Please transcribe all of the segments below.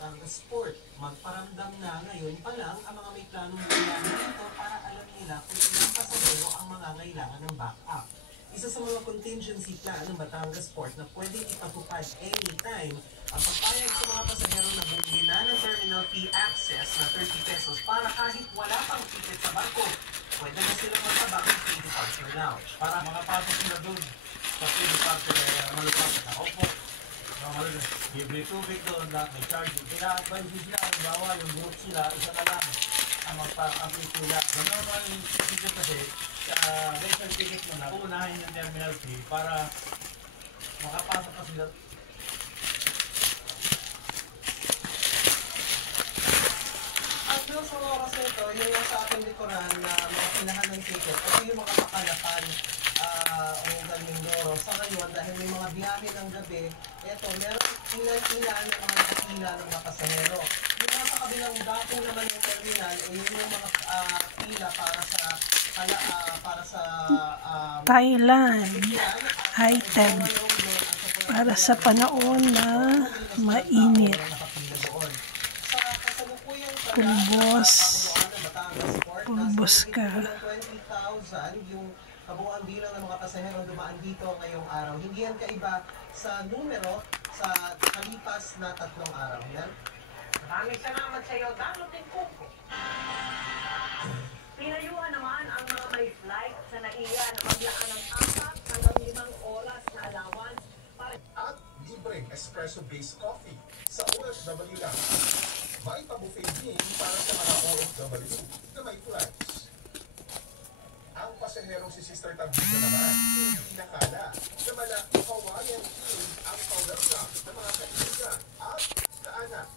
Batangas Port. Magparamdam na ngayon pa lang ang mga may planong bumiyahe dito para alam nila kung ilang pasahero ang mangangailangan ng backup. Isa sa mga contingency plan ng Batangas Port na pwedeng ipatupad anytime ang pagpayag sa mga pasahero na bumili na ng terminal fee access na 30 pesos para kahit wala pang ticket sa barko, pwede na silang magtabak ng free departure lounge. Para makapasok sila doon sa free departure kaya malupasok na. Opo. Libre tubig doon, lahat may charge. Kina-advise sila, bawa yung group sila, isa na lang ang magpa-update sila. Ganun naman yung ticket kasi, reserve ticket mo na, uunahin yung terminal fee para makapasok ka sila. At yung sa oras na ito, yung sa ating likuran na mga pinahan ng ticket, ito yung mga kapalakan Ungal Mindoro. Sa ngayon, dahil may mga biyahe ng gabi, ito, meron ilan-ilan ng mga nakapila ng mga pasahero. Yung nasa kabilang dako naman ng terminal, yun yung mga pila para sa Thailand item para sa panahon na mainit. Pulbos ka. 20,000 yung kabuuan bilang ng mga pasahero dumaan dito ngayong araw. Hindi yan kaiba sa numero sa kalipas na 3 araw. Yan. Maraming salamat sa iyo, Donald and Coco. Pinayuhan naman ang mga may flight sa NAIA na maglaan ng 4 hanggang 5 oras na allowance para at libreng espresso-based coffee sa OFW lang. May pa-buffet din para sa mga OFW na may flights. Ang pasaherong si Sister Tabita naman, hindi nakala na malaking kawayan din ang power shop ng mga kaibigan at kaanak.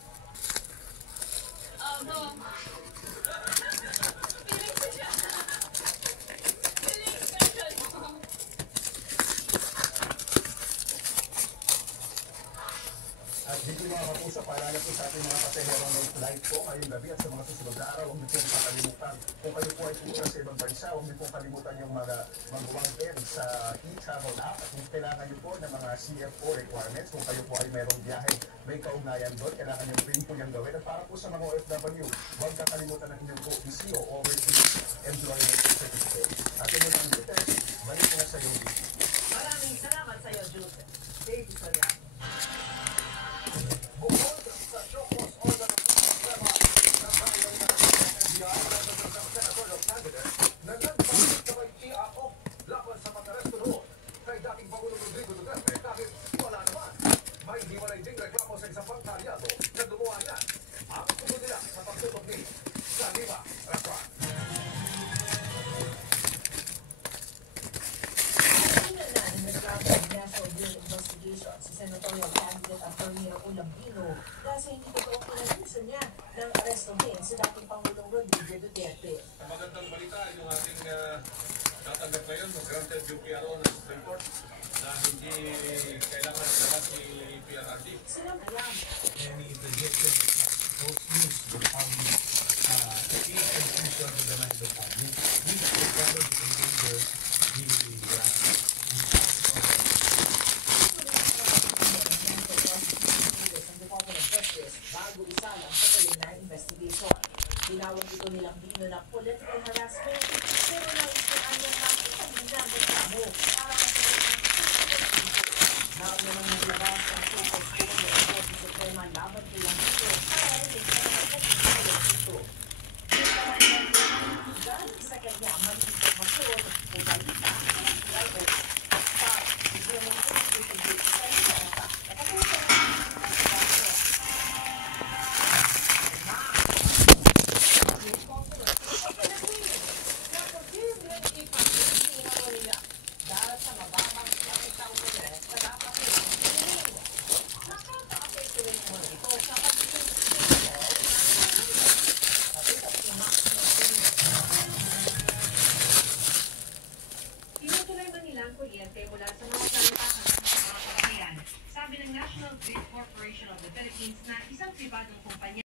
At dito mga kapuso, paalala po sa ating mga pasahero ng flight po ngayong gabi at sa mga susunod na araw, huwag niyo pong kakalimutan. Kung kayo po ay pupunta sa ibang bansa, huwag niyo pong kalimutan yung mga mag-uwang din sa e-travel app. At kung kailangan niyo po ng mga CFO requirements, kung kayo po ay mayroong biyahe, may kaugnayan doon, kailangan niyo rin po niyang gawin. At para po sa mga OFW, huwag kakalimutan ng inyong OPC o Overseas Employment Certificate. At yun ang details, balik ko na sa iyo. maraming salamat sa iyo, Joseph. David Soria. Bukod sa Chocos Order of Sistema ng NBI ng Senator of Canada na nagpapit na may TRO laban sa pag-aresto noon kay dating Pangulong Rodrigo Duterte kahit wala naman. May hiwalay ding reklamo sa isang pangkalyado na gumawa niya. Ang tugon nila sa pagtutok ni Salima Rafran. Investigation si senatorial candidate Atty. Olambino dahil sa hindi totoong pinag-usan niya ng arestuhin sa dating Pangulong Rodrigo Duterte. Ang magandang balita yung ating tatanggap ngayon, granted yung PRO ng Supreme Court na hindi kailangan naman si PRRD. Silang alam. Any interjection of false news will have technique and function to the mind of public. This will probably endanger bago isalang sa preliminary investigation. Tinawag ito nilang Bino na political harassment, pero naisipan niya nga ipag-inang reklamo para masagot ng nauna nang naglabas ang focus